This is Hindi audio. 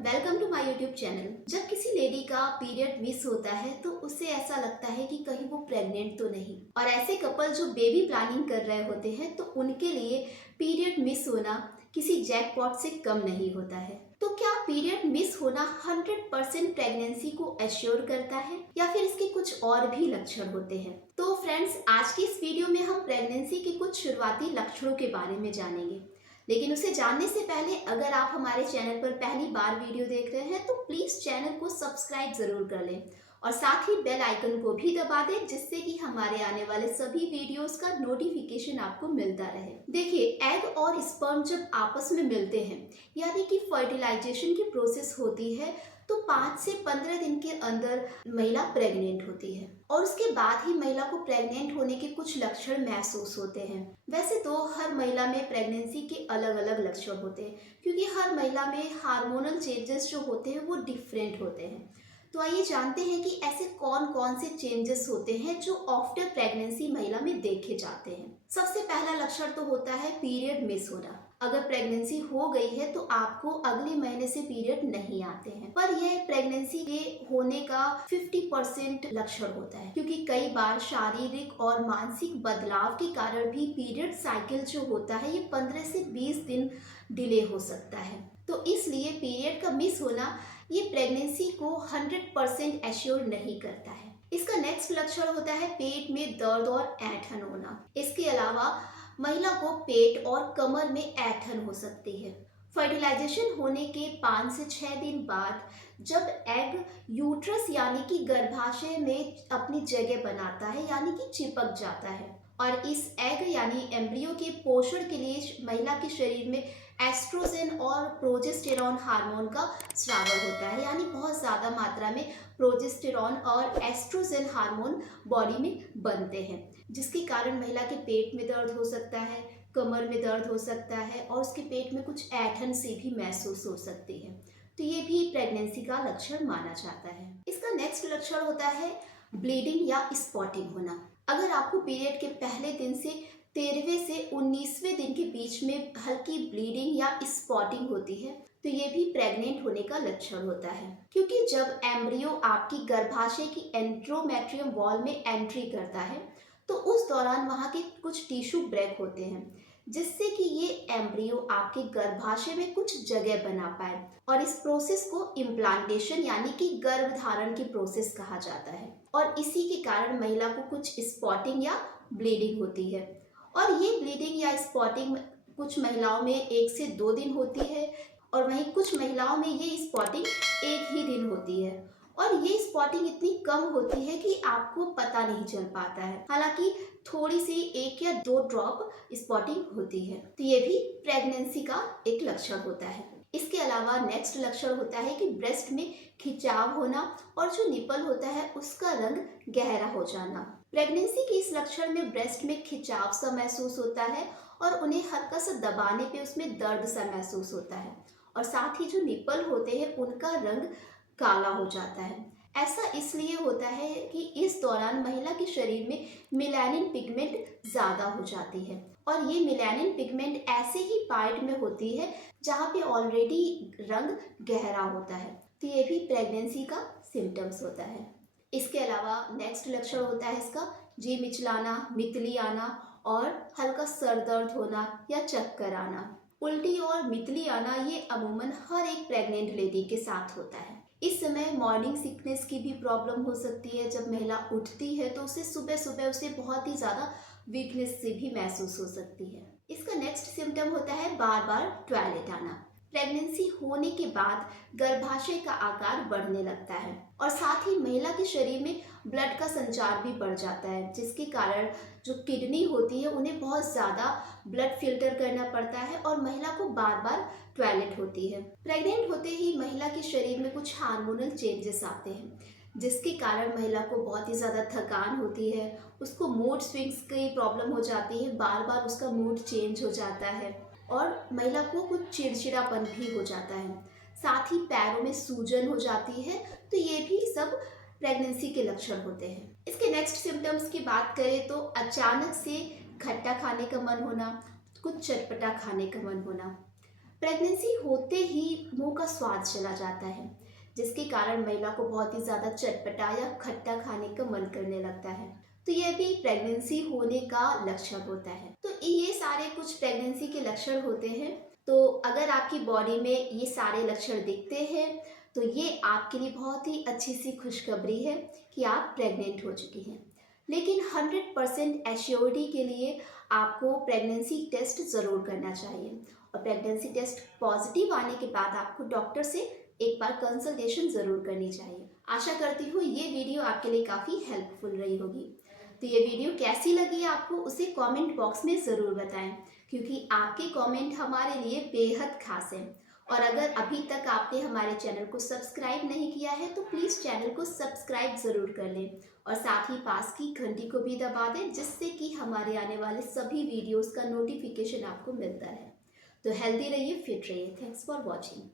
Welcome to my YouTube channel. जब किसी लेडी का पीरियड मिस होता है तो उसे ऐसा लगता है कि कहीं वो प्रेग्नेंट तो नहीं। और ऐसे कपल जो बेबी प्लानिंग कर रहे होते हैं तो उनके लिए पीरियड मिस होना किसी जैकपॉट से कम नहीं होता है। तो क्या पीरियड मिस होना 100% प्रेगनेंसी को एश्योर करता है या फिर इसके कुछ और भी लक्षण होते हैं? तो फ्रेंड्स, आज की इस वीडियो में हम प्रेगनेंसी के कुछ शुरुआती लक्षणों के बारे में जानेंगे। लेकिन उसे जानने से पहले अगर आप हमारे चैनल पर पहली बार वीडियो देख रहे हैं तो प्लीज चैनल को सब्सक्राइब जरूर कर लें और साथ ही बेल आइकन को भी दबा दें, जिससे कि हमारे आने वाले सभी वीडियोस का नोटिफिकेशन आपको मिलता रहे। देखिए, एग और स्पर्म जब आपस में मिलते हैं यानी कि फर्टिलाइजेशन की प्रोसेस होती है तो 5 से 15 दिन के अंदर महिला प्रेग्नेंट होती है और उसके बाद ही महिला को प्रेग्नेंट होने के कुछ लक्षण महसूस होते हैं। वैसे तो हर महिला में प्रेगनेंसी के अलग अलग लक्षण होते हैं, क्योंकि हर महिला में हार्मोनल चेंजेस जो होते हैं वो डिफरेंट होते हैं। तो आइए जानते हैं कि ऐसे कौन कौन से चेंजेस होते हैं जो आफ्टर प्रेगनेंसी महिला में देखे जाते हैं। सबसे पहला लक्षण तो होता है पीरियड मिस होना। अगर प्रेगनेंसी हो गई है तो आपको अगले महीने से पीरियड नहीं आते हैं, पर यह प्रेगनेंसी के होने का 50% लक्षण होता है, क्योंकि कई बार शारीरिक और मानसिक बदलाव के कारण भी पीरियड साइकिल जो होता है ये 15 से 20 दिन डिले हो सकता है। तो इसलिए पीरियड का मिस होना ये प्रेगनेंसी को 100% एश्योर नहीं करता है। इसका नेक्स्ट लक्षण होता है पेट में दर्द और ऐंठन होना। इसके अलावा महिला को पेट और कमर में ऐंठन हो सकती है। फर्टिलाइजेशन होने के 5 से 6 दिन बाद जब एग यूट्रस यानी कि गर्भाशय में अपनी जगह बनाता है यानी कि चिपक जाता है, और इस एग यानी एम्ब्रियो के पोषण के लिए महिला के शरीर में एस्ट्रोजन और प्रोजेस्टेरॉन हार्मोन का स्राव होता है, यानी बहुत ज़्यादा मात्रा में प्रोजेस्टेरॉन और एस्ट्रोजन हार्मोन बॉडी में बनते हैं, जिसके कारण महिला के पेट में दर्द हो सकता है, कमर में दर्द हो सकता है और उसके पेट में कुछ ऐंठन से भी महसूस हो सकती है। तो ये भी प्रेगनेंसी का लक्षण माना जाता है। इसका नेक्स्ट लक्षण होता है ब्लीडिंग या स्पॉटिंग होना। अगर आपको पीरियड के पहले दिन से 13वें से 19वें दिन के बीच में हल्की ब्लीडिंग या स्पॉटिंग होती है तो ये भी प्रेग्नेंट होने का लक्षण होता है, क्योंकि जब एम्ब्रियो आपकी गर्भाशय की एंड्रोमेट्रियम वॉल में एंट्री करता है तो उस दौरान वहाँ के कुछ टिश्यू ब्रेक होते हैं, जिससे कि ये एम्ब्रियो आपके गर्भाशय में कुछ जगह बना पाए, और इस प्रोसेस को इम्प्लांटेशन यानी कि गर्भधारण की प्रोसेस कहा जाता है। और इसी के कारण महिला को कुछ स्पॉटिंग या ब्लीडिंग होती है, और ये ब्लीडिंग या स्पॉटिंग कुछ महिलाओं में 1 से 2 दिन होती है और वहीं कुछ महिलाओं में ये स्पॉटिंग 1 ही दिन होती है, और ये स्पॉटिंग इतनी कम होती है कि आपको पता नहीं चल पाता है। हालांकि थोड़ी सी 1 या 2 ड्रॉप स्पॉटिंग होती है। तो ये भी प्रेगनेंसी का एक लक्षण होता है। इसके अलावा नेक्स्ट लक्षण होता है कि ब्रेस्ट में खिंचाव होना और जो निपल होता है उसका रंग गहरा हो जाना। प्रेगनेंसी के इस लक्षण में ब्रेस्ट में खिंचाव सा महसूस होता है और उन्हें हल्का सा दबाने पे उसमें दर्द सा महसूस होता है, और साथ ही जो निपल होते हैं उनका रंग काला हो जाता है। ऐसा इसलिए होता है कि इस दौरान महिला के शरीर में मेलानिन पिगमेंट ज़्यादा हो जाती है, और ये मेलानिन पिगमेंट ऐसे ही पार्ट में होती है जहाँ पे ऑलरेडी रंग गहरा होता है। तो ये भी प्रेगनेंसी का सिम्टम्स होता है। इसके अलावा नेक्स्ट लक्षण होता है इसका जी मिचलाना, मितली आना और हल्का सर दर्द होना या चक्कर आना। उल्टी और मितली आना ये अमूमन हर एक प्रेग्नेंट लेडी के साथ होता है। इस समय मॉर्निंग सिकनेस की भी प्रॉब्लम हो सकती है। जब महिला उठती है तो उसे सुबह सुबह उसे बहुत ही ज़्यादा वीकनेस से भी महसूस हो सकती है। इसका नेक्स्ट सिम्टम होता है बार बार टॉयलेट आना। प्रेगनेंसी होने के बाद गर्भाशय का आकार बढ़ने लगता है और साथ ही महिला के शरीर में ब्लड का संचार भी बढ़ जाता है, जिसके कारण जो किडनी होती है उन्हें बहुत ज़्यादा ब्लड फिल्टर करना पड़ता है और महिला को बार बार टॉयलेट होती है। प्रेग्नेंट होते ही महिला के शरीर में कुछ हार्मोनल चेंजेस आते हैं, जिसके कारण महिला को बहुत ही ज़्यादा थकान होती है, उसको मूड स्विंग्स की प्रॉब्लम हो जाती है, बार बार उसका मूड चेंज हो जाता है और महिला को कुछ चिड़चिड़ापन भी हो जाता है। साथ ही पैरों में सूजन हो जाती है। तो ये भी सब प्रेगनेंसी के लक्षण होते हैं। इसके नेक्स्ट सिम्टम्स की बात करें तो अचानक से खट्टा खाने का मन होना, कुछ चटपटा खाने का मन होना, प्रेगनेंसी होते ही मुंह का स्वाद चला जाता है, जिसके कारण महिला को बहुत ही ज़्यादा चटपटा या खट्टा खाने का मन करने लगता है। तो यह भी प्रेगनेंसी होने का लक्षण होता है। तो ये सारे कुछ प्रेगनेंसी के लक्षण होते हैं। तो अगर आपकी बॉडी में ये सारे लक्षण दिखते हैं तो ये आपके लिए बहुत ही अच्छी सी खुशखबरी है कि आप प्रेग्नेंट हो चुकी हैं। लेकिन 100% एश्योरिटी के लिए आपको प्रेगनेंसी टेस्ट ज़रूर करना चाहिए, और प्रेगनेंसी टेस्ट पॉजिटिव आने के बाद आपको डॉक्टर से एक बार कंसल्टेशन ज़रूर करनी चाहिए। आशा करती हूँ ये वीडियो आपके लिए काफ़ी हेल्पफुल रही होगी। तो ये वीडियो कैसी लगी आपको उसे कमेंट बॉक्स में ज़रूर बताएं, क्योंकि आपके कमेंट हमारे लिए बेहद खास हैं। और अगर अभी तक आपने हमारे चैनल को सब्सक्राइब नहीं किया है तो प्लीज़ चैनल को सब्सक्राइब ज़रूर कर लें, और साथ ही पास की घंटी को भी दबा दें, जिससे कि हमारे आने वाले सभी वीडियोस का नोटिफिकेशन आपको मिलता रहे। तो हेल्दी रहिए, फिट रहिए। Thanks for watching.